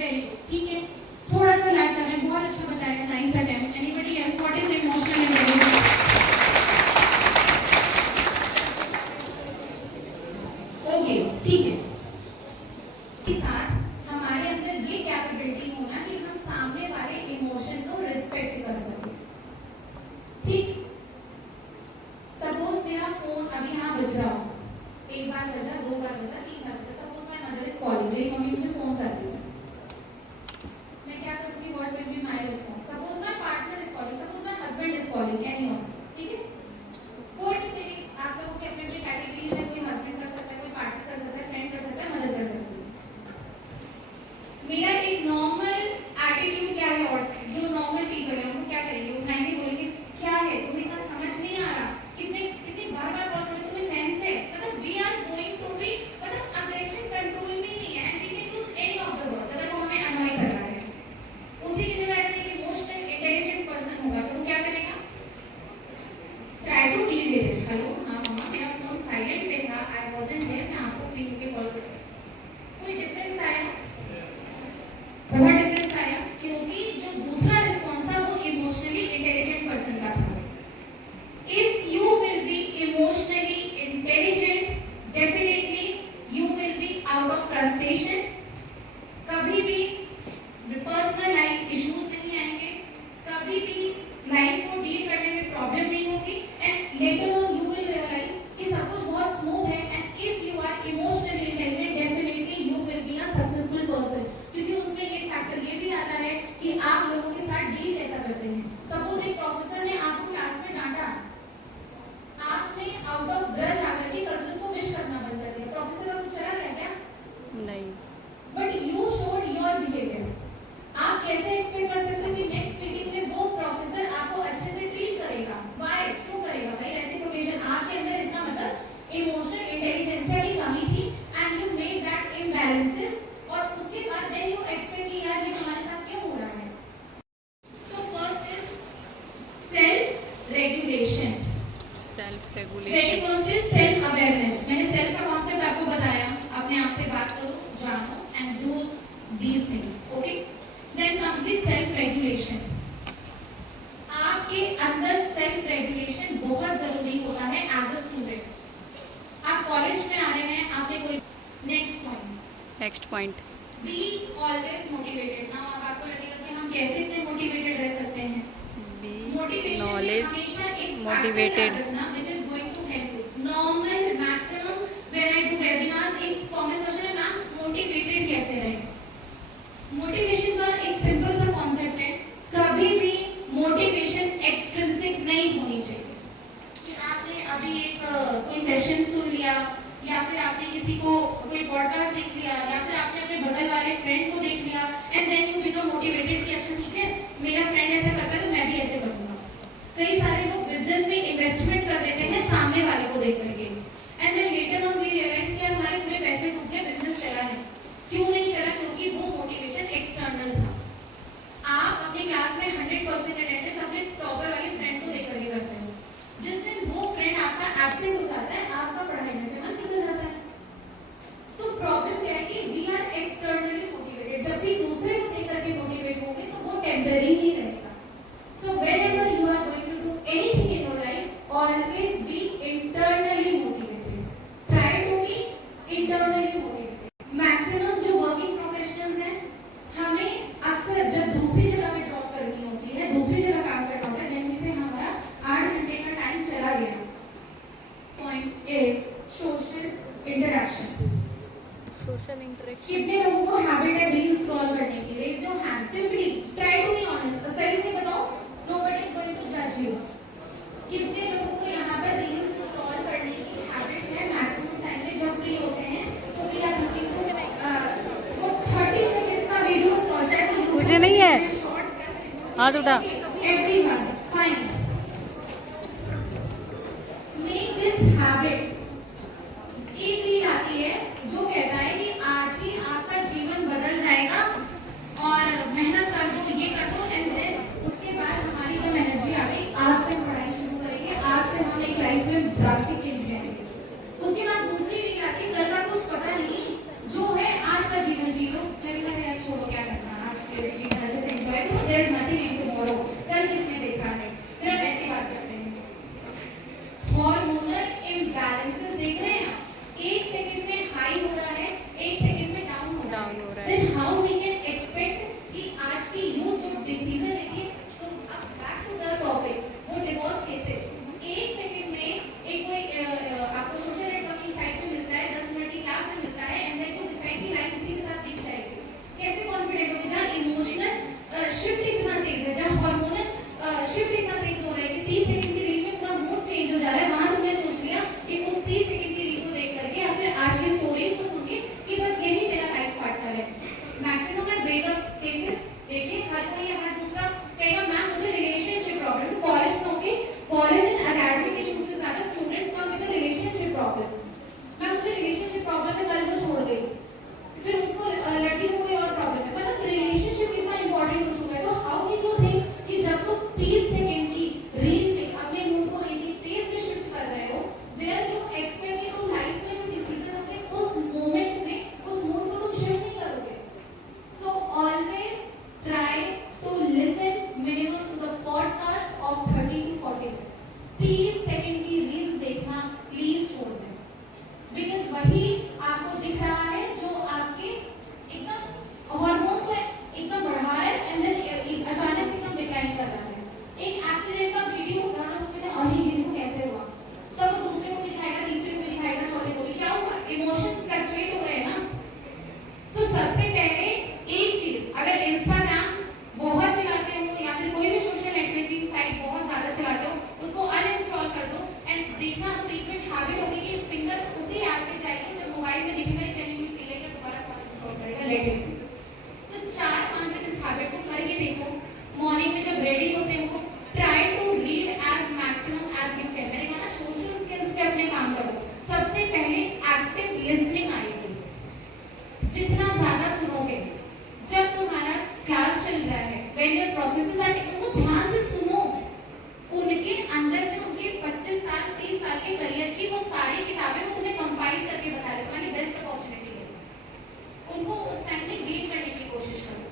Very good, ठीक है, थोड़ा सा लैग कर रहे हैं, बहुत अच्छा बताया, nice attempt. Anybody else, what is emotional intelligence? Okay, ठीक है। के साथ हमारे अंदर ये कैपेबिलिटी होना कि हम सामने वाले इमोशन को रिस्पेक्ट कर सकें। ठीक, सपोज मेरा फोन अभी यहाँ बज रहा हो, एक बार बजा, दो बार बजा, तीन बार बजा, suppose my mother is calling, मेरी मम्मी मुझे फोन कर रही है, मैं क्या करूँगी? What will be my response? Suppose my partner is calling, suppose my husband is calling, any of, ठीक है, कोई भी मेरी, आप लोगों के अपने अपने कैटेगरीज है, कोई हस्बैंड कर सकता है, कोई पार्टनर कर सकता है, फ्रेंड कर सकता है, मदर कर सकती है। मेरा एक नॉर्मल एटीट्यूड क्या है, और जो नॉर्मल पीपल है उनको क्या करेंगे? उठाएंगे, बोलेंगे क्या है तुम्हें, इतना समझ नहीं आ रहा, कितने कितने बार बार कॉल करें, तुम्हें सेंस है? मतलब we are going to be, मतलब अग्रेशन कंट्रोल में नहीं है, and we can use any of the words अगर वो हमें अनॉय कर रहा है। उसी की जगह अगर एक इमोशनल इंटेलिजेंट पर्सन होगा तो वो क्या करेगा? Try to deal with it. Hello, हाँ मम्मा, मेरा फोन साइलेंट पे था, आई वाजंट देयर, मैं आपको फ्री होके कॉल कर, कोई डिफरेंस आया? बहुत डिफरेंस आया, क्योंकि जो दूसरा रिस्पॉन्स था वो इमोशनली इंटेलिजेंट पर्सन का था। If you will B emotionally intelligent, definitely you will be out of frustration, कभी भी पर्सनल लाइफ इश्यूज नहीं आएंगे, कभी भी लाइफ को डील करने में प्रॉब्लम नहीं होगी, and later on you will realize कि सब कुछ बहुत स्मूथ है, and if you are emotionally intelligent, definitely you will be a successful person, क्योंकि उसमें एक फैक्टर ये भी आता है कि आप लोगों के साथ डील कैसा करते हैं। सपोज एक प्रोफेसर ने आपको क्लास में डांटा, आपने आउट ऑफ ग्रज आकर के कल उसको विश करना बंद कर दिया, प्रोफेसर का कुछ चला गया क्या? नहीं। But you showed your behaviour. आप कैसे एक्सपेक्ट कर सकते हो कि नेक्स्ट मीटिंग में वो प्रोफेसर आपको अच्छे से ट्रीट करेगा? व्हाई? क्यों करेगा भाई? रेसिप्रोकेशन आपके अंदर, इसका मतलब इमोशनल इंटेलिजेंस की कमी थी, and you made that imbalances, और उसके बाद देन यू एक्सपेक्ट कि यार ये हमारे साथ क्यों हो रहा है। So first is self regulation, self very regulation. First is self awareness. मैंने सेल्फ का कॉन्सेप्ट आपको बताया, अपने आप से बात करो, जानो and do these things, okay. Then comes the self regulation. आपके अंदर सेल्फ रेगुलेशन बहुत जरूरी होता है एज अ स्टूडेंट। आप कॉलेज में आ रहे हैं, आपने कोई, next point, be always motivated. Now अब आपको लगेगा कि हम कैसे इतने मोटिवेटेड रह सकते हैं? बी मोटिवेशन में नॉलेज हमेशा एक मोटिवेटेड। फैक्टर रखना which is going to help you. Normal maximum when I do webinars, एक कॉमन क्वेश्चन है, मैम मोटिवेटेड कैसे रहें? मोटिवेशन का एक सिंपल सा कॉन्सेप्ट है, कभी भी मोटिवेशन एक्सट्रिंसिक नहीं होनी चाहिए कि आपने अभी एक कोई सेशन सुन लिया, या फिर आपने किसी को कोई पॉडकास्ट देख लिया, या फिर आपने अपने बगल वाले फ्रेंड को देख लिया, and then you become motivated कि अच्छा ठीक है, मेरा फ्रेंड ऐसा करता है तो मैं भी ऐसे करूंगा। कई सारे लोग बिजनेस में इन्वेस्टमेंट कर देते हैं सामने वाले को देख करके, and then later on we realize कि हमारे पूरे पैसे डूब गए, बिजनेस चला नहीं। क्यों नहीं चला? क्योंकि वो मोटिवेशन एक्सटर्नल था। आप अपनी क्लास में 100% अटेंडेंस अपने टॉपर वाले फ्रेंड को देख करके करते हो, जिस दिन वो फ्रेंड आपका एब्सेंट हो जाता है, आपका पढ़ाई में से मन निकल जाता है। तो प्रॉब्लम क्या है कि वी आर एक्सटर्नली मोटिवेटेड, जब भी दूसरे को देख करके मोटिवेट होगे तो वो टेम्पररी ही रहेगा। So whenever you are going to do anything in your life, always be internally motivated, try to be internally motivated. Maximum जो वर्किंग प्रोफेशनल्स हैं, हमें अक्सर जब दूसरी जगह पे जॉब करनी होती है, दूसरी जगह काम करना होता है, दिन से हमारा 8 घंटे का टाइम चला गया। Point is social interaction. Social interaction. कितने लोगों को हैबिट है रील स्क्रॉल करने की? Raise your hand, simply try to be honest, सही से बताओ, नोबडी इज गोइंग टू जज यू। कितने लोगों को यहाँ पर रील स्क्रॉल करने की हैबिट है? मैक्सिमम टाइम पे जब फ्री होते हैं तो वी आर लुकिंग टू वो 30 सेकंड्स का वीडियो स्क्रॉल, चाहे वो मुझे नहीं है। हाथ उठा। Everyone fine, make this habit. एक रील आती है जो कहता है कि आज ही आपका जीवन बदल जाएगा, और मेहनत कर दो, ये कर दो, एंड देन उसके बाद हमारी एकदम एनर्जी आ गई, आज से हम पढ़ाई शुरू करेंगे, आज से हम एक लाइफ में ड्रास्टिक चेंज करेंगे। उसके बाद दूसरी रील आती है, कल का कुछ पता नहीं, जो है आज का जीवन जी लो। मैं भी यार छोड़ो, क्या करना वही आपको दिख रहा है जो आपके एकदम हार्मोन्स को एकदम बढ़ा रहा है एंड देन अचानक से एकदम डिक्लाइन कर रहा है। एक एक्सीडेंट का वीडियो उठाना उसके लिए और ये को कैसे हुआ, तब वो दूसरे को भी दिखाएगा, तीसरे को भी दिखाएगा, चौथे को भी। क्या हुआ? इमोशंस फ्लक्चुएट हो रहे हैं ना। तो सबसे पहले एक चीज, अगर इंस्टाग्राम बहुत चलाते हो या फिर कोई भी सोशल नेटवर्किंग साइट बहुत ज्यादा चलाते हो, उसको अनइंस्टॉल कर दो एंड देखना फ्रीक्वेंट हैबिट होगी कि फिंगर उसी ऐप पे जाएगी, जब मोबाइल में दिखेगा then you will feel like दोबारा कौन इंस्टॉल करेगा, लेट इट बी। तो 4-5 दिन इस हैबिट को करके देखो। मॉर्निंग में जब रेडी होते हो, try to read as maximum as you can. मैंने कहा ना सोशल स्किल्स पे अपने काम करो। सबसे पहले एक्टिव लिसनिंग आएगी। जितना ज्यादा सुनोगे, जब तुम्हारा क्लास चल रहा है, व्हेन योर प्रोफेसर्स आर, उनको ध्यान से सुनो। उनके अंदर में उनके 25 साल 30 साल के करियर की वो सारी किताबें वो तुम्हें कंपाइल करके बता रहे, तुम्हारी बेस्ट अपॉर्चुनिटी है। उनको उस टाइम में गेन करने की कोशिश करो।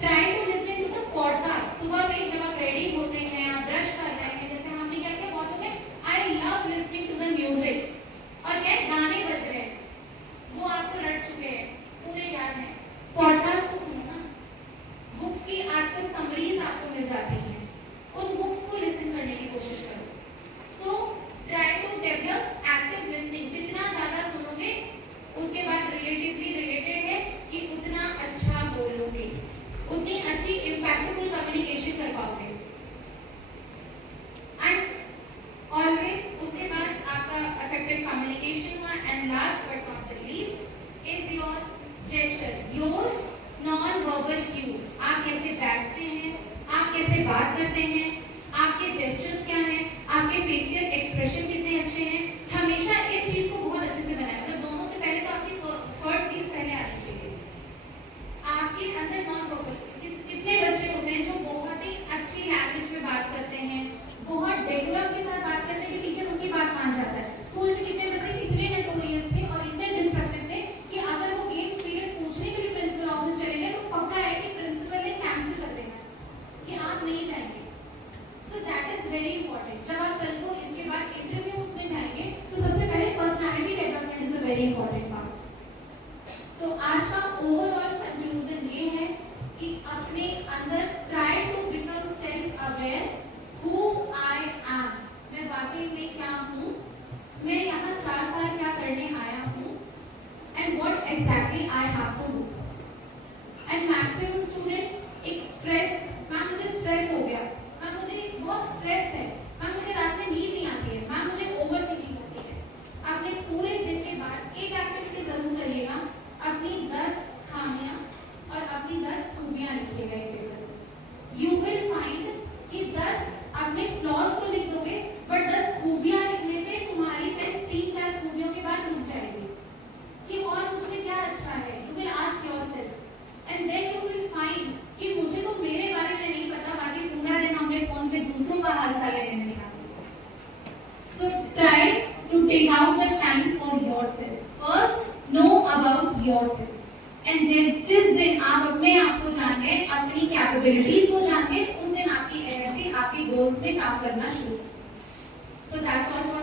Try to listen to the podcast. सुबह में जब आप रेडी होते हैं, आप ब्रश कर रहे हैं, जैसे हमने क्या किया, बहुत हो गया I love listening to the music, और क्या गाने बज रहे हैं, वो आपको रट चुके हैं, पूरे याद है। पॉडकास्ट को सुनो ना। बुक्स की आजकल समरीज आपको मिल जाती हैं, उन बुक्स को लिसन करने की कोशिश करो। So try to develop active listening. जितना ज्यादा सुनोगे, उसके बाद रिलेटिवली रिलेटेड है कि उतना अच्छा बोलोगे, उतनी अच्छी इम्पैक्टफुल कम्युनिकेशन कर पाओगे। एंड ऑलवेज उसके बाद आपका इफेक्टिव कम्युनिकेशन हुआ। And last but not the least is your gesture, your non verbal cues. आप कैसे बैठते हैं, आप कैसे बात करते हैं, आपके जेस्चर्स क्या हैं, आपके फेशियल एक्सप्रेशन कितने अच्छे हैं। हमेशा इस चीज को बहुत अच्छे से बनाएं। मतलब दोनों से पहले तो आपकी थर्ड चीज पहले आनी चाहिए, आपके अंदर नॉन वर्बल। कितने बच्चे होते हैं जो बहुत ही अच्छी लैंग्वेज में बात करते हैं, बहुत डेकोरम के साथ बात करते हैं कि टीचर उनकी बात मान जाता है। स्कूल में कितने बच्चे कितने नोटोरियस थे और इतने डिस्ट्रक्टिव थे कि अगर वो गेम्स पीरियड पूछने के लिए प्रिंसिपल ऑफिस चले गए तो पक्का है कि प्रिंसिपल ने कैंसिल कर देना कि आप नहीं जाएंगे। So that is very important. जब आप कल को इसके बाद इंटरव्यूज में जाएंगे, तो सबसे पहले personality development is a very important part. तो आज का ओवरऑल कंक्लूजन ये है कि अपने अंदर try to become self aware, who I am. मैं वाकई में क्या हूँ, मैं यहाँ 4 साल क्या करने आया हूँ, and what exactly I have to do. And maximum students एक स्ट्रेस, मैम मुझे स्ट्रेस हो गया, मैम मुझे बहुत स्ट्रेस है, मैम मुझे रात में नींद नहीं आती है, मैम मुझे ओवरथिंकिंग होती है। अपने पूरे दिन के बाद एक एक्टिविटी जरूर करिएगा, अपनी 10 खामियां और अपनी 10 खूबियां लिखिएगा एक पेपर। यू विल फाइंड कि 10 अपने फ्लॉज को लिख दोगे, बट 10 खूबियां लिखने पे तुम्हारी पेन 3-4 खूबियों के बाद रुक जाएगी कि और मुझमें क्या अच्छा है। You will ask yourself and then you will find कि मुझे तो मेरे बारे में नहीं पता, बाकी पूरा दिन हमने फोन पे दूसरों का हालचाल लेने में निकाला। So try to take out the time for yourself. First know about yourself. And जिस दिन आप अपने आप को जान गए, अपनी कैपेबिलिटीज को जान गए, उस दिन आपकी एनर्जी आपके गोल्स में काम करना शुरू। So that's all.